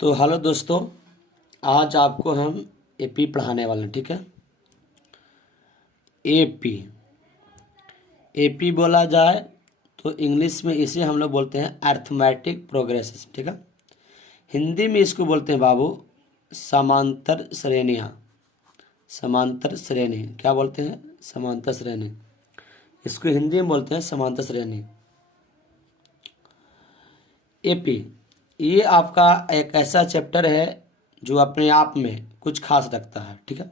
तो हेलो दोस्तों, आज आपको हम एपी पढ़ाने वाले हैं। ठीक है। एपी एपी बोला जाए तो इंग्लिश में इसे हम लोग बोलते हैं अर्थमेटिक प्रोग्रेसेस। ठीक है। हिंदी में इसको बोलते हैं बाबू समांतर श्रेणियाँ। समांतर श्रेणी क्या बोलते हैं? समांतर श्रेणी। इसको हिंदी में बोलते हैं समांतर श्रेणी। एपी ये आपका एक ऐसा चैप्टर है जो अपने आप में कुछ खास रखता है। ठीक है।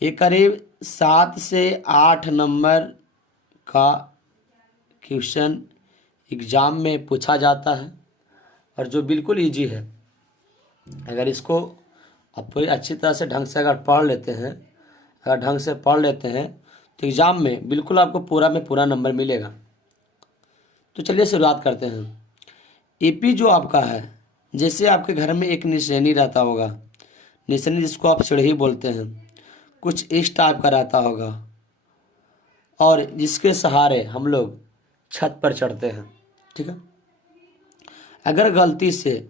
ये करीब 7 से 8 नंबर का क्वेश्चन एग्ज़ाम में पूछा जाता है और जो बिल्कुल इजी है। अगर इसको आप कोई अच्छी तरह से ढंग से अगर पढ़ लेते हैं, तो एग्ज़ाम में बिल्कुल आपको पूरा में पूरा नंबर मिलेगा। तो चलिए शुरुआत करते हैं। एपी जो आपका है, जैसे आपके घर में एक निशानी रहता होगा, निशानी जिसको आप सीढ़ी बोलते हैं, कुछ इस टाइप का रहता होगा और जिसके सहारे हम लोग छत पर चढ़ते हैं। ठीक है। अगर गलती से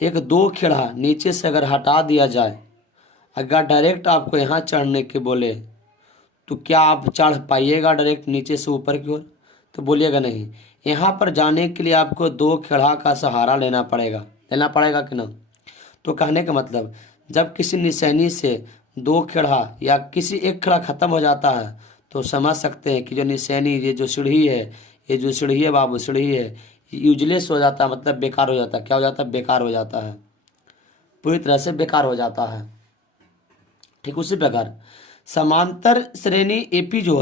एक दो खेड़ा नीचे से अगर हटा दिया जाए, अगर डायरेक्ट आपको यहाँ चढ़ने के बोले तो क्या आप चढ़ पाइएगा डायरेक्ट नीचे से ऊपर की ओर? तो बोलिएगा नहीं। यहाँ पर जाने के लिए आपको दो खेड़ा का सहारा लेना पड़ेगा कि ना? तो कहने का मतलब, जब किसी निशानी से दो खेड़ा या किसी एक खेड़ा ख़त्म हो जाता है तो समझ सकते हैं कि जो निशानी, ये जो सीढ़ी है बाबू, सीढ़ी है, यूजलेस हो जाता है, मतलब बेकार हो जाता है। क्या हो जाता है? बेकार हो जाता है, पूरी तरह से बेकार हो जाता है। ठीक उसी प्रकार समांतर श्रेणी एपी जो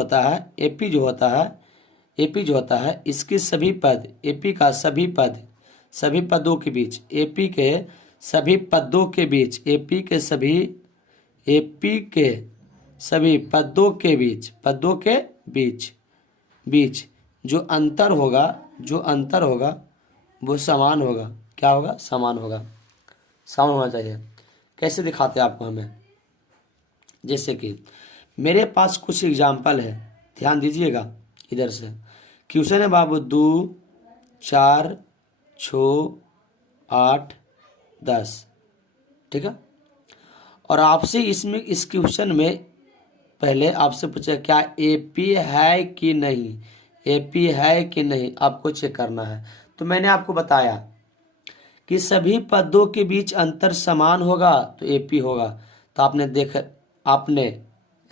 होता है, इसके सभी पद, एपी का सभी पद, सभी पदों के बीच, एपी के सभी पदों के बीच, एपी के सभी पदों के बीच जो अंतर होगा वो समान होगा। क्या होगा? समान होगा। समान होना चाहिए। कैसे दिखाते हैं आपको हमें? जैसे कि मेरे पास कुछ एग्जाम्पल है, ध्यान दीजिएगा। इधर से क्वेश्चन है बाबू 2, 4, 6, 8, 10। ठीक है। और आपसे इस क्वेश्चन में पहले आपसे पूछा क्या एपी है कि नहीं, एपी है कि नहीं, आपको चेक करना है। तो मैंने आपको बताया कि सभी पदों के बीच अंतर समान होगा तो एपी होगा। तो आपने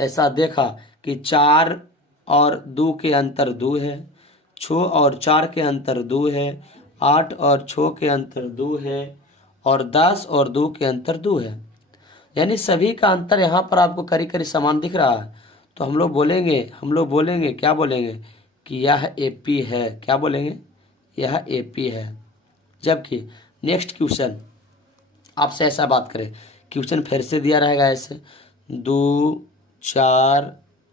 ऐसा देखा कि 4 और 2 के अंतर 2 है, 6 और 4 के अंतर 2 है, 8 और 6 के अंतर 2 है, और 10 और 2 के अंतर 2 है। यानी सभी का अंतर यहाँ पर आपको करीब करीब समान दिख रहा है। तो हम लोग बोलेंगे क्या बोलेंगे? कि यह एपी है। क्या बोलेंगे? यह एपी है। जबकि नेक्स्ट क्वेश्चन आपसे ऐसा बात करें, क्वेश्चन फिर से दिया रहेगा ऐसे 2, 4,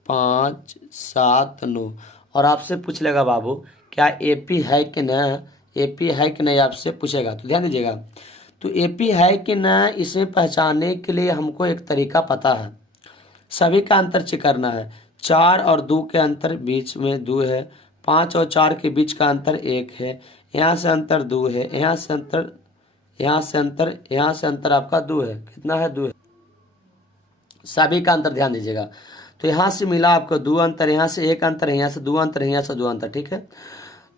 5, 7, 9, और आपसे पूछ लेगा बाबू क्या एपी है कि नहीं, आपसे पूछेगा। तो ध्यान दीजिएगा। तो एपी है कि न, इसे पहचानने के लिए हमको एक तरीका पता है। सभी का अंतर चेक करना है। 4 और 2 के अंतर बीच में 2 है, 5 और 4 के बीच का अंतर 1 है, यहाँ से अंतर 2 है, यहाँ से अंतर आपका 2 है। कितना है? 2 है। सभी का अंतर ध्यान दीजिएगा। तो यहाँ से मिला आपको 2 अंतर, यहाँ से 1 अंतर, यहाँ से 2 अंतर, यहाँ से 2 अंतर। ठीक है।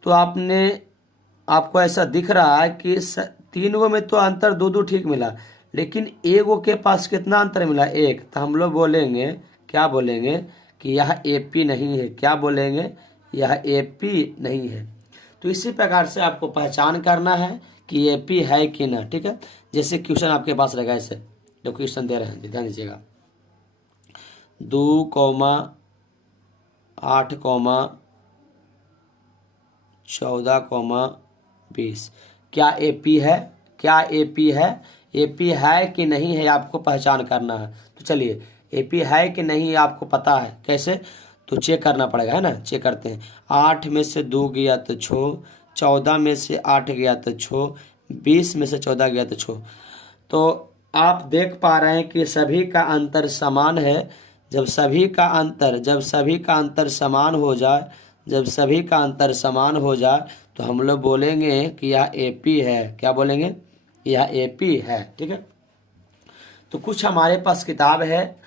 तो आपको ऐसा दिख रहा है कि तीनों में तो अंतर 2-2 ठीक मिला, लेकिन एगो के पास कितना अंतर मिला? 1। तो हम लोग बोलेंगे, क्या बोलेंगे? कि यह एपी नहीं है। क्या बोलेंगे? यह एपी नहीं है। तो इसी प्रकार से आपको पहचान करना है कि एपी है कि ना। ठीक है। जैसे क्वेश्चन आपके पास रहेगा ऐसे, जो क्वेश्चन दे रहे हैं ध्यान दीजिएगा, 2, 8, 14, 20 क्या एपी है? एपी है कि नहीं है, आपको पहचान करना है। तो चलिए, एपी है कि नहीं आपको पता है कैसे? तो चेक करना पड़ेगा, है ना। चेक करते हैं। 8 में से 2 गया तो 6, 14 में से 8 गया तो 6, 20 में से 14 गया तो 6। तो आप देख पा रहे हैं कि सभी का अंतर समान है। जब सभी का अंतर समान हो जाए तो हम लोग बोलेंगे कि यह एपी है। क्या बोलेंगे? यह ए पी है। ठीक है, तो कुछ हमारे पास किताब है,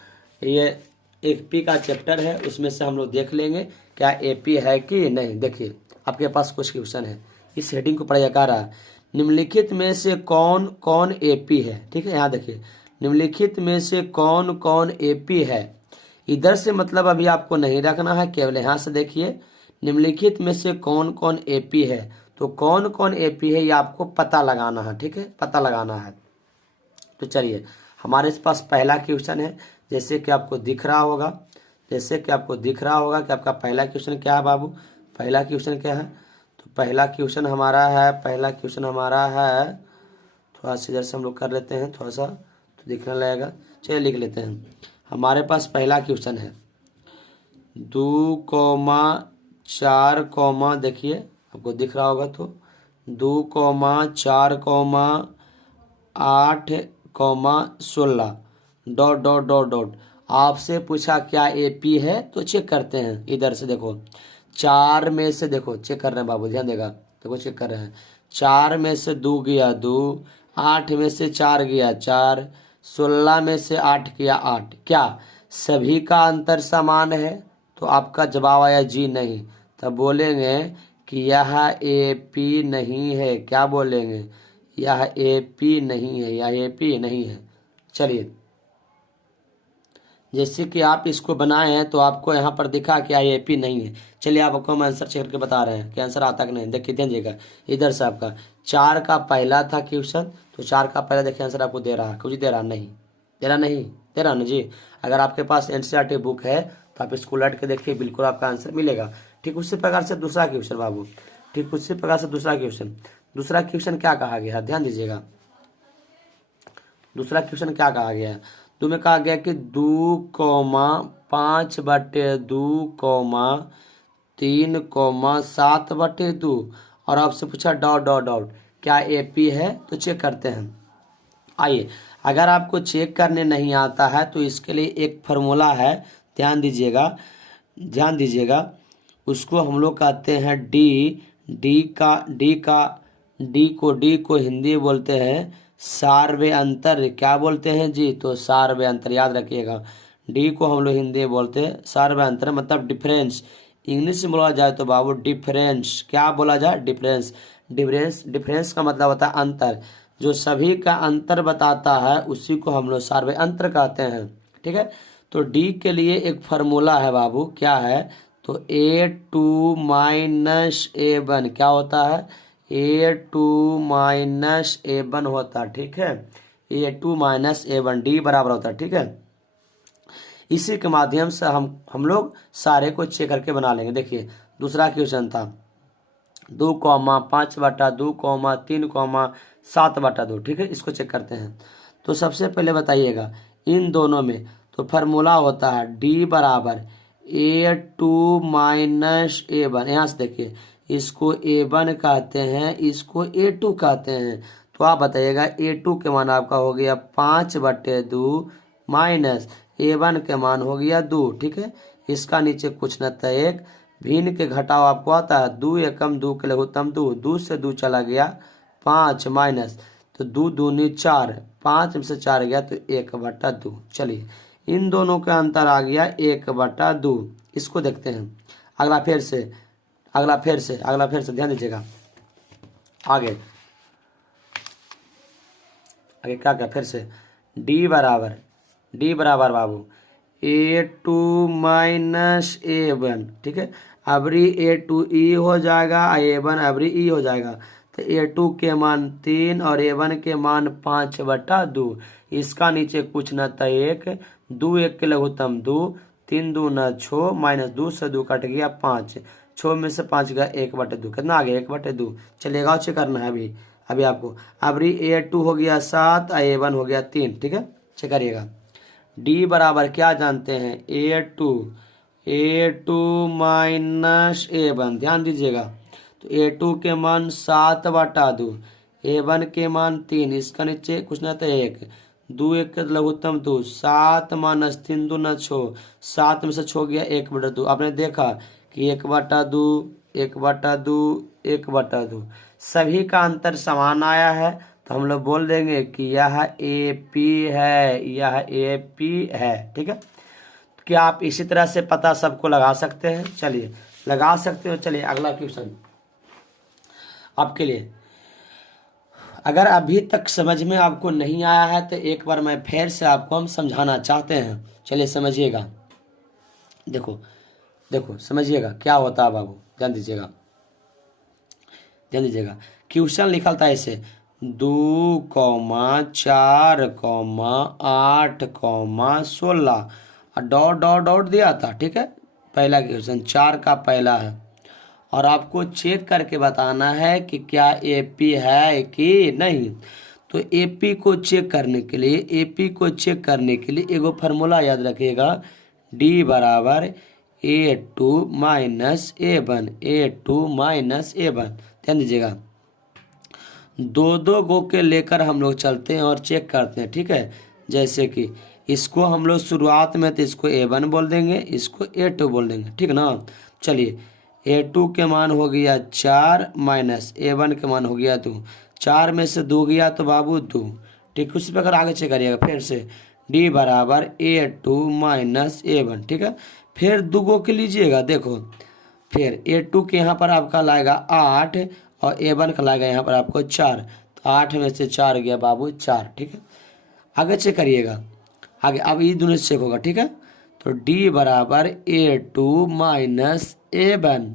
ये एक पी का चैप्टर है, उसमें से हम लोग देख लेंगे क्या ए पी है कि नहीं। देखिए आपके पास कुछ क्वेश्चन है, इस हेडिंग को पढ़ाया जा रहा है, निम्नलिखित में से कौन कौन ए पी है। ठीक है, यहाँ देखिए निम्नलिखित में से कौन कौन ए पी है। इधर से मतलब अभी आपको नहीं रखना है, केवल यहाँ से देखिए निम्नलिखित में से कौन कौन ए पी है, तो कौन कौन ए पी है ये आपको पता लगाना है। ठीक है, पता लगाना है। तो चलिए हमारे पास पहला क्वेश्चन है, जैसे कि आपको दिख रहा होगा, जैसे कि आपको दिख रहा होगा कि आपका पहला क्वेश्चन क्या है बाबू। पहला क्वेश्चन क्या है, तो पहला क्वेश्चन हमारा है, पहला क्वेश्चन हमारा है, थोड़ा सा इधर से हम लोग कर लेते हैं, थोड़ा सा तो दिखने लगेगा। चलिए लिख लेते हैं। हमारे पास पहला क्वेश्चन है 2,4, देखिए आपको दिख रहा होगा, तो 2,4,8,16 डॉट डॉट डॉट डॉट। आपसे पूछा क्या ए पी है, तो चेक करते हैं। इधर से देखो 4 में से, देखो चेक कर रहे हैं बाबू, ध्यान देगा, देखो चेक कर रहे हैं। 4 में से 2 गया 2, 8 में से 4 गया 4, 16 में से 8 गया 8। क्या सभी का अंतर समान है, तो आपका जवाब आया जी नहीं। तब बोलेंगे कि यह ए पी नहीं है। क्या बोलेंगे, यह ए पी नहीं है, यह ए पी नहीं है। चलिए जैसे कि आप इसको बनाए हैं तो आपको यहाँ पर दिखा कि आई ए पी नहीं है। चलिए आपको हम आंसर चेक करके बता रहे हैं कि आंसर आता कि नहीं। देखिए दीजिएगा इधर से आपका 4 का पहला था क्वेश्चन, तो 4 का पहला देखिए आंसर आपको दे रहा है, कुछ दे रहा नहीं, दे रहा नहीं, दे रहा ना जी। अगर आपके पास एनसीईआरटी बुक है तो आप इसको उलट के देखिए, बिल्कुल आपका आंसर मिलेगा। ठीक उसी प्रकार से दूसरा क्वेश्चन बाबू, ठीक उसी प्रकार से दूसरा क्वेश्चन, दूसरा क्वेश्चन क्या कहा गया है, ध्यान दीजिएगा। दूसरा क्वेश्चन क्या कहा गया है, दो में कहा गया कि 2,5/2,3,7/2 और आपसे पूछा डॉट डॉट डॉट क्या ए पी है, तो चेक करते हैं। आइए, अगर आपको चेक करने नहीं आता है तो इसके लिए एक फार्मूला है, ध्यान दीजिएगा, ध्यान दीजिएगा। उसको हम लोग कहते हैं डी को हिंदी बोलते हैं सार्वय अंतर। क्या बोलते हैं जी, तो सार्वय अंतर, याद रखिएगा। डी को हम लोग हिंदी में बोलते हैं सार्वय अंतर, मतलब डिफरेंस। इंग्लिश में बोला जाए तो बाबू डिफरेंस। क्या बोला जाए, डिफरेंस। डिफरेंस, डिफरेंस का मतलब होता है अंतर, जो सभी का अंतर बताता है उसी को हम लोग सार्वय अंतर कहते हैं। ठीक है, तो डी के लिए एक फार्मूला है बाबू, क्या है, तो A2 - A1 क्या होता है, A2 - A1 होता है। ठीक है, A2 - A1 डी बराबर होता है। ठीक है, इसी के माध्यम से हम लोग सारे को चेक करके बना लेंगे। देखिए दूसरा क्वेश्चन था 2,5/2, 3,7/2। ठीक है, इसको चेक करते हैं। तो सबसे पहले बताइएगा इन दोनों में, तो फार्मूला होता है डी बराबर A2 - A1। यहाँ से देखिए इसको A1 कहते हैं, इसको A2 कहते हैं। तो आप बताइएगा A2 के मान आपका हो गया 5/2 माइनस A1 के मान हो गया 2। ठीक है, इसका नीचे कुछ न था 1, भिन्न के घटाव आपको आता है 2 एकम 2 के लघुत्तम 2, 2 से 2 चला गया 5 माइनस, तो 2 दूनी 4, 5 में से 4 गया तो 1/2। चलिए इन दोनों का अंतर आ गया 1/2। इसको देखते हैं अगला फिर से, अगला फिर से ध्यान दीजिएगा। आगे आगे क्या क्या, फिर से डी बराबर बाबू A2 - A1। ठीक है, अबरी A2 E हो जाएगा, A1 अबरी E हो जाएगा, तो A2 के मान 3 और A1 के मान 5/2। इसका नीचे कुछ न था 1, 2 1 के लघुत्तम 2, 3 2 न 6 माइनस 2 से 2 कट गया 5, 6 में से 5 गया 1/2। कितना आ गया 1/2। चलिएगा चेक करना है अभी आपको। अबरी A2 हो गया 7 और A1 हो गया 3। ठीक है, चेक करिएगा। डी बराबर क्या जानते हैं, A2 - A1। ध्यान दीजिएगा, तो A2 के मान 7/2, A1 के मान 3, इसका नीचे कुछ ना था 1, 2 1 के लघुत्तम 2, 7 माइनस 3 2 न 6, 7 में से 6 गया 1/2। आपने देखा कि 1/2 1/2 1/2, सभी का अंतर समान आया है, तो हम लोग बोल देंगे कि यह AP है, यह AP है। ठीक है, तो क्या आप इसी तरह से पता सबको लगा सकते हैं? चलिए लगा सकते हो। चलिए अगला क्वेश्चन आपके लिए। अगर अभी तक समझ में आपको नहीं आया है तो एक बार मैं फिर से आपको हम समझाना चाहते हैं। चलिए समझिएगा, देखो देखो समझिएगा क्या होता है बाबू, ध्यान दीजिएगा, ध्यान दीजिएगा। क्वेश्चन लिखा था ऐसे 2,4,8,16 डॉट डॉट डॉट दिया था। ठीक है, पहला क्वेश्चन 4 का पहला है और आपको चेक करके बताना है कि क्या AP है कि नहीं। तो AP को चेक करने के लिए, AP को चेक करने के लिए एगो फार्मूला याद रखिएगा, D बराबर A2 minus A1, A2 minus A1। ध्यान दीजिएगा, दो दो गो के लेकर हम लोग चलते हैं और चेक करते हैं। ठीक है, जैसे कि इसको हम लोग शुरुआत में तो इसको A1 बोल देंगे, इसको A2 बोल देंगे। ठीक ना, चलिए A2 के मान हो गया 4 माइनस A1 के मान हो गया 2। 4 में से 2 गया तो बाबू 2। ठीक, उसी प्रकार आगे चेक करिएगा फिर से D बराबर A2 माइनस A1। ठीक है, फिर 2 गो के लीजिएगा, देखो फिर A2 के यहाँ पर आपका लाएगा 8 और A1 का लाएगा यहाँ पर आपको 4। तो 8 में से 4 गया बाबू 4। ठीक है, आगे चेक करिएगा, आगे अब ये दोनों चेक होगा। ठीक है, तो D बराबर A2 माइनस A1।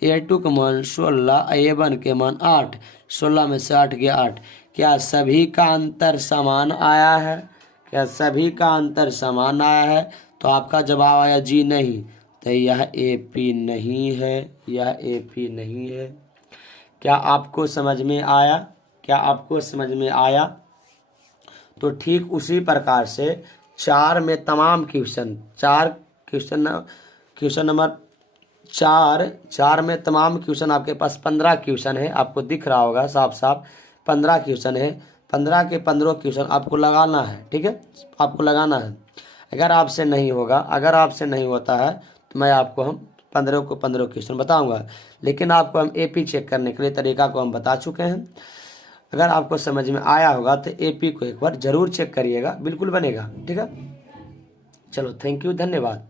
A2 का मान 16, A1 के मान 8। 16 में से 8 गया 8। क्या सभी का अंतर समान आया है? क्या सभी का अंतर समान आया है? तो आपका जवाब आया जी नहीं, तो यह AP नहीं है, यह AP नहीं है। क्या आपको समझ में आया? क्या आपको समझ में आया? तो ठीक उसी प्रकार से 4 में तमाम क्वेश्चन, क्वेश्चन नंबर 4 में तमाम क्वेश्चन आपके पास 15 क्वेश्चन है, आपको दिख रहा होगा साफ साफ 15 क्वेश्चन है। 15 के 15 क्वेश्चन आपको लगाना है। ठीक है, आपको लगाना है। अगर आपसे नहीं होगा, अगर आपसे नहीं होता है तो मैं आपको हम 15 को 15 क्वेश्चन बताऊंगा, लेकिन आपको हम AP चेक करने के लिए तरीका को हम बता चुके हैं। अगर आपको समझ में आया होगा तो AP को एक बार जरूर चेक करिएगा, बिल्कुल बनेगा। ठीक है, चलो थैंक यू, धन्यवाद।